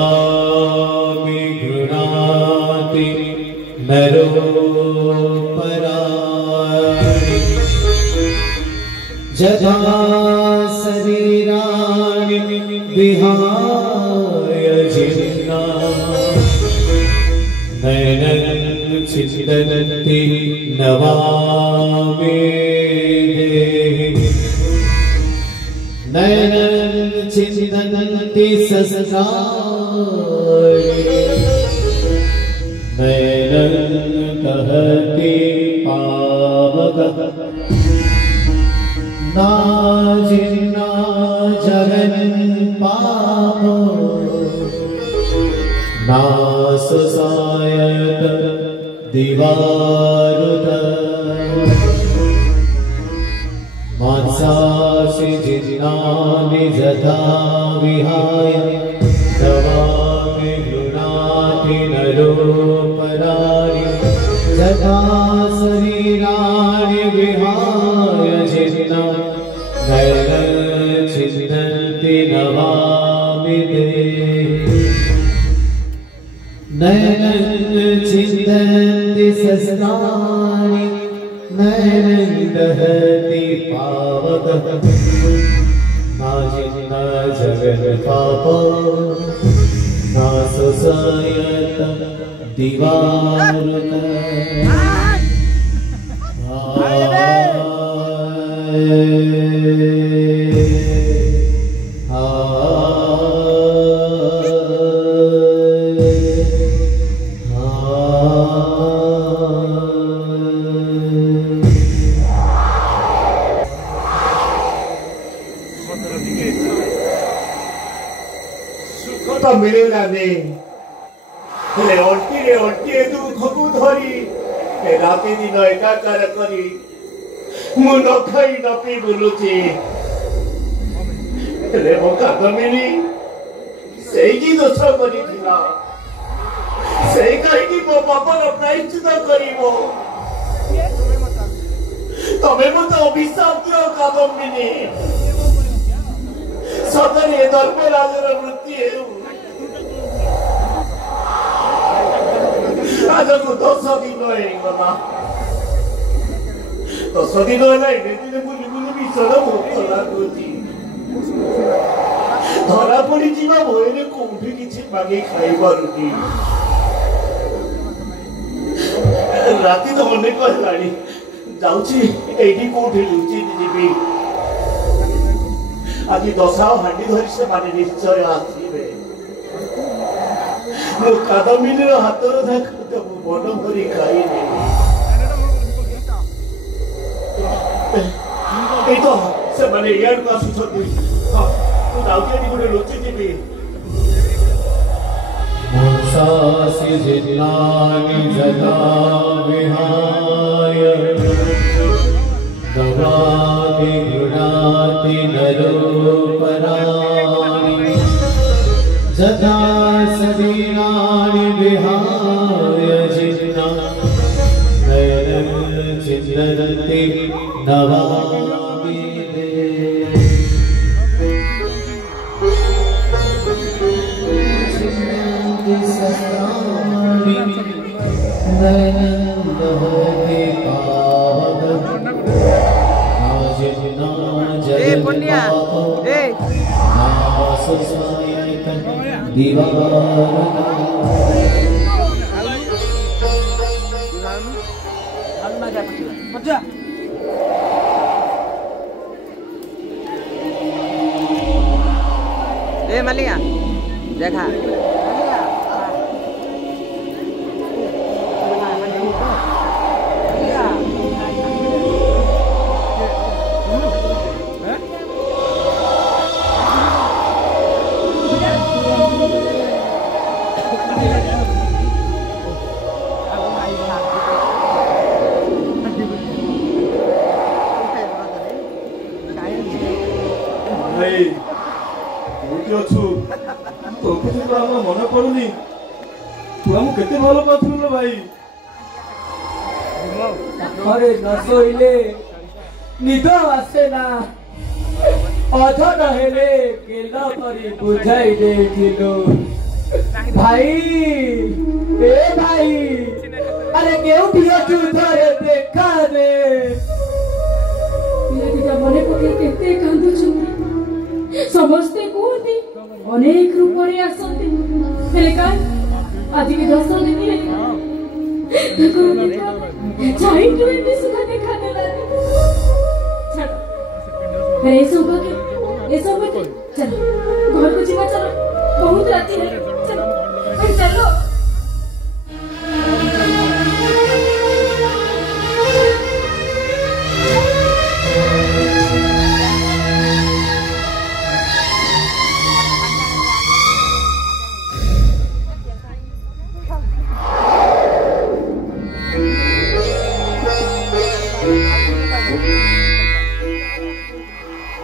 नवामि गृणाति नरोपराणि जदा शरीराणि विहाय जिह्वा नयनं चिन्तन्ति नवामि देहि नयनं चिन्तन्ति सस्राणि नयनं कहति पावकः नाजिन्ना जगन् पापो नाससायत दिवारुत मांसासि जिन्नानि जथा विहाय नवामि गृणाति नरोपराणि जथा शरीराणि विहाय जिह्वा नयनं चिन्तन्ति नवामि देहि नयनं चिन्तन्ति सस्राणि नयनं दहति पावकः नाजिन्ना जगत् पापो नाससायत दिवारुत तो मिलेगा नहीं ओल्टी दुख को धरी राति दिन एकाकार करी मु न खाई न पी बुलुची मो कादमिनी सेही दोष करिथिला सेही कहीं मो बापर प्रायश्चित करिवो तमे मत अभिशाप दियो कादमिनी सदने धर्मराजर वृत्ति आज को 10 दिन होगा 10 दिन है बुली बुली विषय भोक लगुच धरा पड़ी जा भयरे कौटी किसी मागे खाई पारुनी राति तो अनेक है जाऊँगी कौटी लुचि जी आज दशा हांडी धरी से माने निश्चय आसवे मो कादमिनी हाथ मन भरी खाई तो से माने यार को आसुछथि गोटे लुचि जीवी मोक्षासि जिन्नानि जथा विहाय नवामि गृणाति नरोपराणि जथा शरीराणि विहाय जिह्वा नयनं चिन्तन्ति नवामि देहि चिन्तन्ति सस्राणि नयनं दहति पावकः पुण्या मलिया देखा मन पड़ुनी तू आम केते भल पाथुलो भाई घरे न सोइले निद आसे ना अधर हेले केल करी बुझाई देथिलो भाई ए भाई अरे केउठी अछु थरे देखा दे पिलाटीटा मने पके केते कांदुछु समस्ते कोती अनेक रूप रे आसंती हेले का आज के 10 दिन रे चाहे तो भी सुधा देखा देला छड़ ए सौभाग्य चलो घर को जीवा चलो बहुत राती है चलो चलो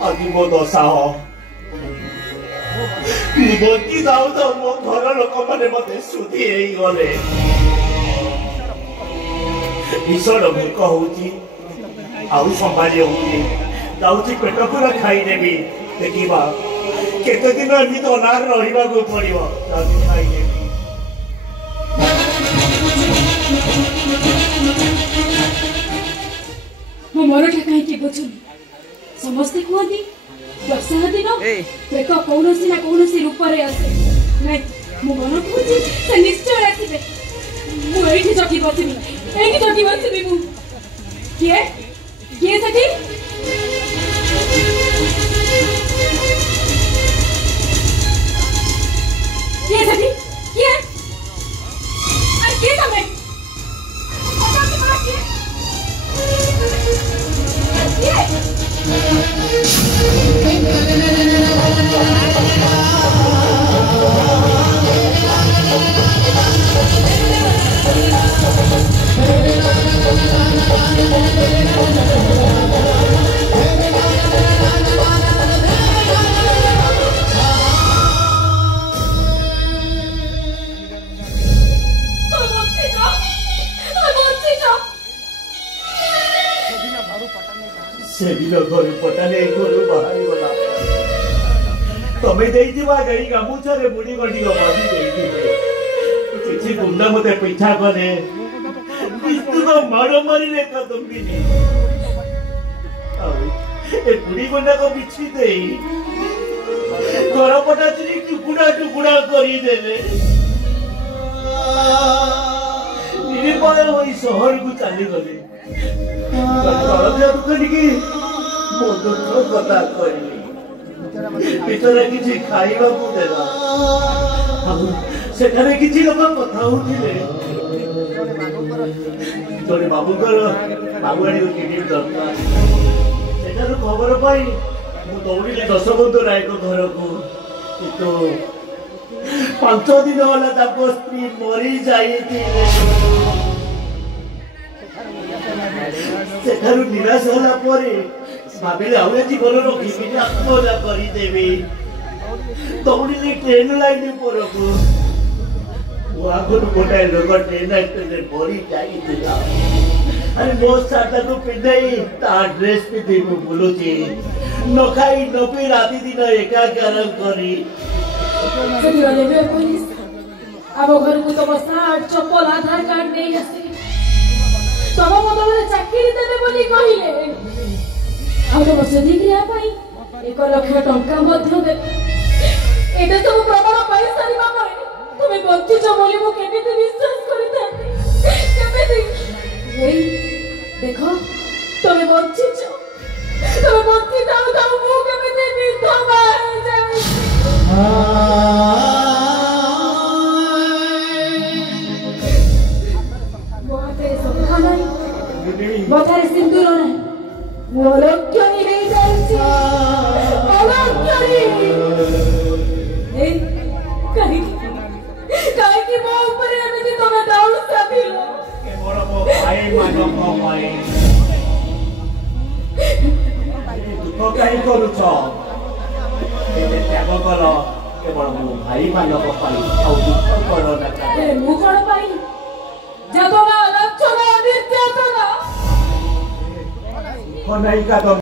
आदि मो दशा हो बंकी जाऊ तो मो घर लोक माने मते सुधी हेई गले ईश्वर मूर्ख होउची आउ संभाली होउची जाउची पेट पूरा खाई देबी देखिबा केते दिन एमि तो अनार रहिबा को पड़िबो जाउची खाई देबी मो मरठा काहे के बुझुनी समस्ते कहती दशहरा दिन प्रेत कौनसी ना कौनसी रूप रे आसे नहीं मो मन कहूँ से निश्चय आसबे मु एठी जगी बसिबी मु किए किए सठी किए सठी किए अरे किए तमे पचासी बड़ा किए से दिन घर पटाने घर बाहरी गला तमे देइदिबा गई गामुछरे बुडी गडी गबी देइदिबे किछि गुंडा मते पिठा कने बिस्तु को मारो मारी रे कदम बिनी ए बुडी गुंडा को बिछि देई घर पटा चली टुकुड़ा करी देबे निरपाय होई शहर को चली गले कथा कहली किसी खाइबा को देला सेठारे किसी लोक कथा उठिले तोरे बाबूकर बाबुआड़ी को किडी दरकार सेठार खबर पाई मु दौड़िले दशबंधु राय को घर को तो 5 दिन होला ताको स्त्री मरी जाईथिले सेठारु निराश होला परे भाबिले आउले जीवन रखिबि आत्महत्या करी देबी दौड़िले ट्रेन लाइन परको वागुन गोटाए लोक ट्रेन एक्सीडेंट मरी जाईथिला अरे मो साटा को पिंडाई ता ड्रेस पे देबो बोलुची न खाई न पी राती दिन एकाकार करी रेलवे पुलिस अब घर को तो सार्ट चप्पल आधार कार्ड नहीं आसी तब बदले चाकरी देबे बोली कहिले आ तो बसदी क्रिया पाई 1 लाख टंका मध्य दे एटा तो प्रमाण पाई सारीबा परे तुमे बच्ची छ बोली मो केमिते विश्वास करिता केमिते एई देखो तुमे बच्ची ताऊ मो केमिते विधवा जाई बतारे सिंदूर ना मोलक्यनी हे जाईची मोलक्यनी ए काहे की मो ऊपर एमिति तमे डाउन साबिलो केवल मो भाई मानो मो भाई दुख काहे करूछ एते त्याग कर केवल मो भाई मानो को पाई आ दुख कर ना ए मु कोन पाई जब ना लक्षण निर्यातना खनाई का